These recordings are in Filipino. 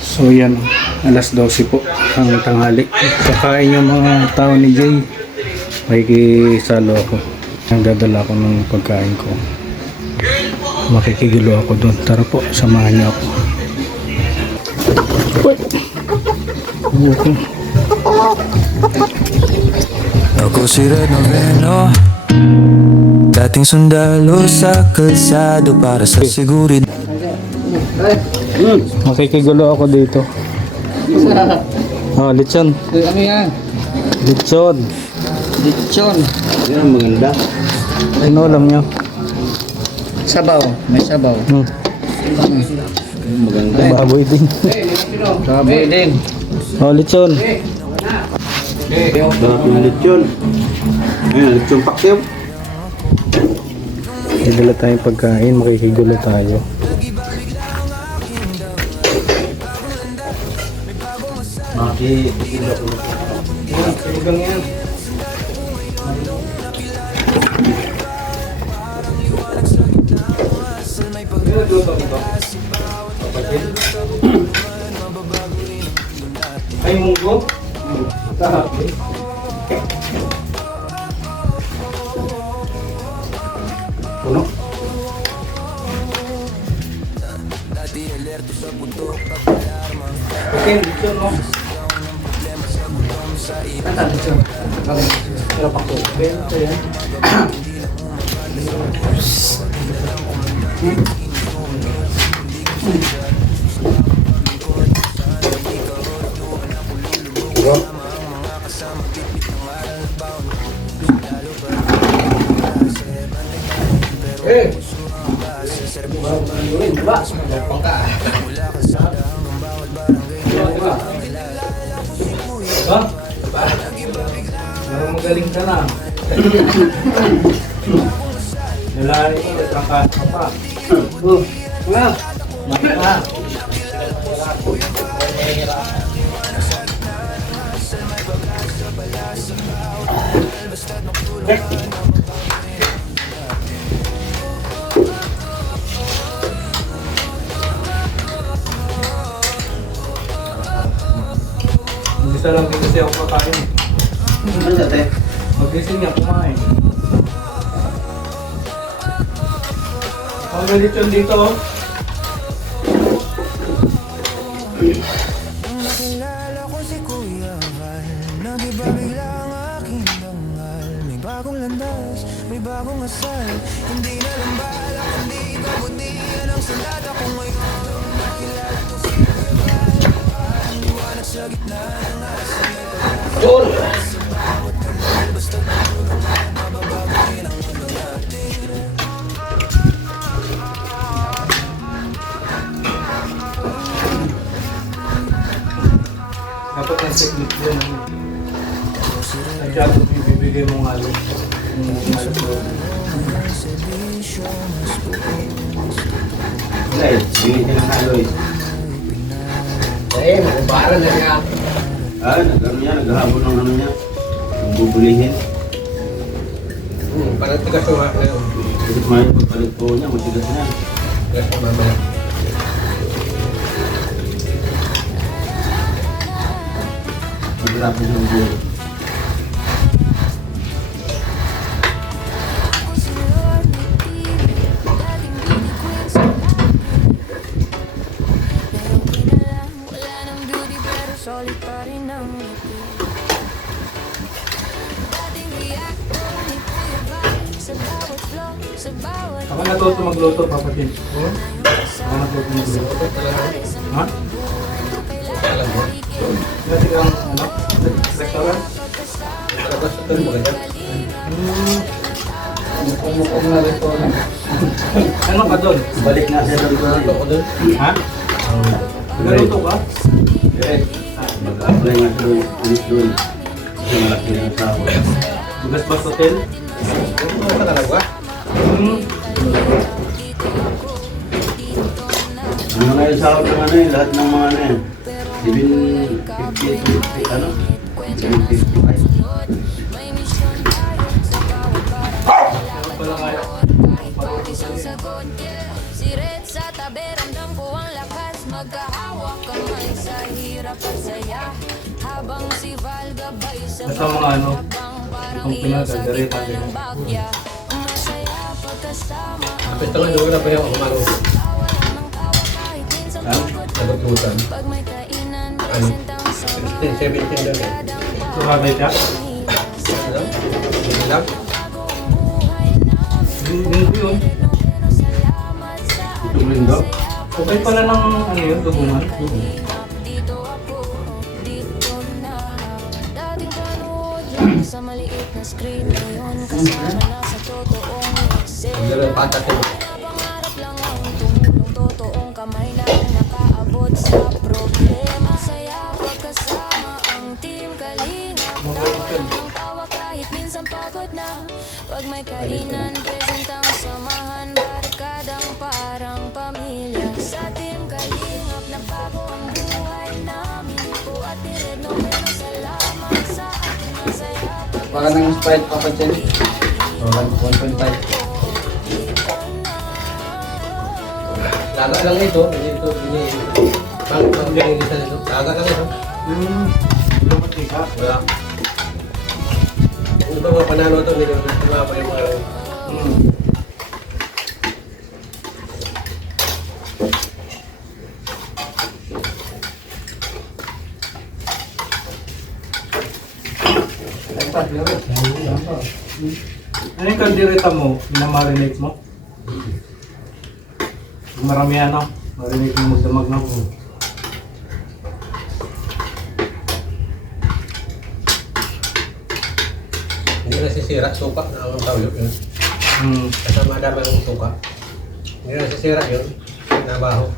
So yan, alas 12 po ang tanghali. Kakain yung mga tao ni Jay. Makikisalo ako. Nagdadala ako ng pagkain ko. Makikigulo ako doon. Tara po, samahan niyo ako. Okay. Ako si Red Noveno, dating sundalo sa kalsado para sa seguridad. Makikigulo ako dito. Oh, lechon. Ano yan? Lechon. Lechon. Yan, maganda. Ano alam nyo? Sabaw. May sabaw. Maganda. Baboy din. Sabaw din. Oh, lechon. Sarap yung lechon. Ayan, lechon pakyaw. May tayong pagkain, makikigulo tayo. Makikigulo ko. Hanggang yan. Ay, munggo? Sarap eh. Puno? Okay, dito mo. Pero pa ko. Ito yan. Magaling ka na. Nalari ko, trangkahan ka pa. Wala. Maka. Isa lang din kasi ako kakain. Ano sa te? Mag-gising niya, kumain. Ang galit yun dito. Nakilala ko si Kuya Val, nag-iba bigla ang aking dangal. May bagong landas, may bagong asal. Hindi na lang bala, kundi kabutihan ang salata ko ngayon. Nakilala ko si Kuya Val, liwanag sa gitna ng asal. Yun! Dapat ang technique din. Nagkakot bibigay mo nga lang. Guys, bigyan niya ng aloy. Eh, makubaran na niya. Nagano niya, naghahabol ng ano niya. Yung bubulihin. Parang tigas ko nga kayo. Kasi kumain pagpalit po niya, matigas niya. Tigas ko mamaya. Magrap niya ng bulo. Solid pa rin ang ngiti. Dating iyak ko ni Kuya Val, sa bawat flow, sa bawat Ako natuto magluto, Papa Jim. Ako natuto magluto. Ha? Kasi kang ano? Restaurant? Tapos ito rin maganda. Mukhang na restaurant. Ano ka doon? Balik na siya doon. Ito ko doon. Ha? Nagluto ka? Direct. Mag-apply nga siya ulit doon. Kasi malaki na ang sahod. Bugas Bas Hotel? Ano ka talaga? Ano nga yung sahod ng ano eh, lahat ng mga ano eh. 750, ano? 755. Wala kaya. isang sagot, yeah. Si Red sa tabi, ramdam ko ang lakas. Magkahawak kamay sa hirap at saya. Habang si Val gabay sa Basta mga ano, habang parang kung ilaw sa pinagdadari gitna tayo. ng bagya. Masaya pagkasama ang Kapit ka nga, doon na pa yung kumalo. tawa lang ng tawa kahit minsan pagod. Nagaglutan. Pag may kainan, presentang sama. 16, 17 doon eh. Kadang Sumabay ka? Ano? Hindi lang. bagong buhay namin. Hindi yun. Pero salamat sa Ito Lindo. Okay pala ng ano yun, dugungan. dito ako, dito na. Dating panood lang sa maliit na screen. Ngayon kasama na sa totoong eksena. Hindi lang patat yun. Pangarap lang ang tumulong, totoong kamay na ang nakaabot sa problema. Saya pagkasama ang team Kalingap. Tawa lang ng tawa kahit minsan pagod na. Pag may kainan, presentang samahan. Barkadang parang pamilya. Sa team Kalingap, nabago ang buhay namin. Po at Red, no pero salamat sa ating masaya. Baka ng Sprite papansin. O, 1.5. Laga lang ito. Hindi ito. Bang yung isa nito. Laga lang ito. Lumatik ka. Wala. Yung iba mga panalo ito, hindi naman pa yung mga... Ano yung kaldereta mo? Minamarinate mo? Marami ano? Marinate mo magdamag na. Hindi nasisira. Suka na ang tawag yun. Kasama dama ng suka. Hindi nasisira yun. Nabaho.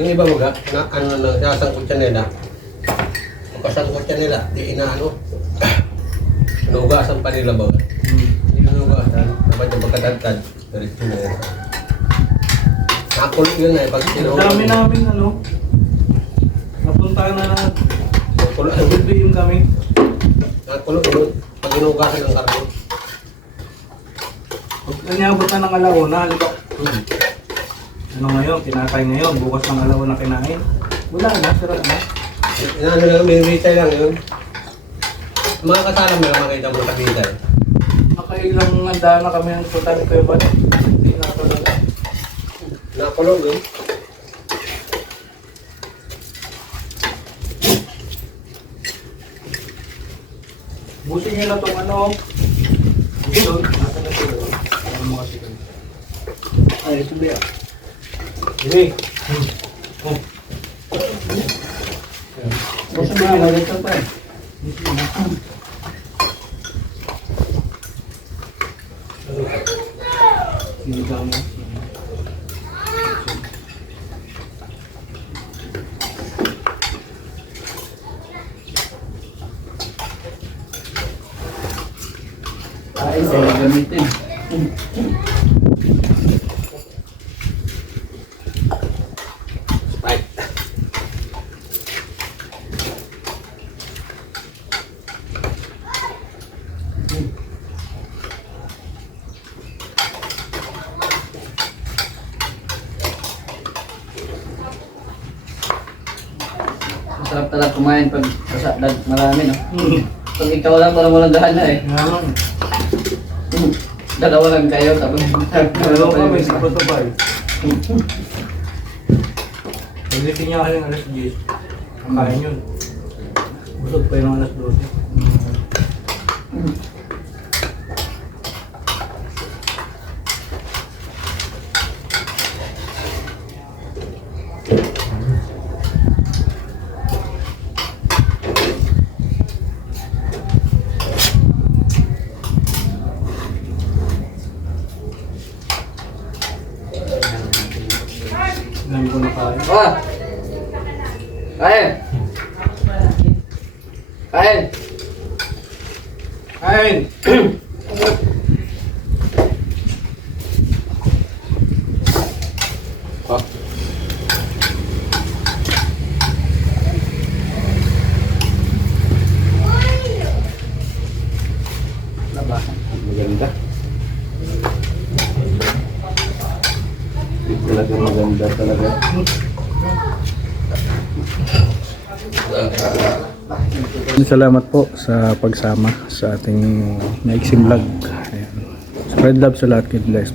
Yung iba mga, na ano na, sasangkot siya nila. Pagkasangkot siya nila, di inaano. Nugasan pa nila ba? Hindi nugasan. Dapat yung pagkatagtad. Diretso na yan. Nakulo yun eh. Pag Ang dami namin ano? Napunta na na. Nakulo Nagbibigyan kami. Nakulo yun. Pag inugasan ng karne. Pag nanyabot na ng alauna, halimbawa. Ano ngayon? Kinakain ngayon. Bukas ng alauna kinain. Wala na. Sarap na. Inaano lang, minitay lang yun. Mga kasalam nila makita mo sa bitay. Makailang handa na kami ng tutan kayo ba? Hindi na talaga. Nakulo yun. Busin nyo na itong ano. Dito. Nasa na sila. Ano mga sikan. Ay, sabi ah. Sige. Oh. Basta ba, nalito pa eh. Sinigang mo. Ay, sa'yo gamitin. Right. Masarap talaga kumain pag marami, no? Pag ikaw lang, parang walang gana eh. Nga. Dalawa lang kayo, tapos Dalawa kami sa Protobay. Paglitin niya kayo ng alas 10. Kakain yun. Busog pa yun ng alas 12. Dami ko na kain. Ah! Kain! Kain! Kain! Labasan. Maganda. Talaga maganda. Ganda talaga. Salamat po sa pagsama sa ating maiksing vlog. Ayan. Spread love sa lahat. God bless.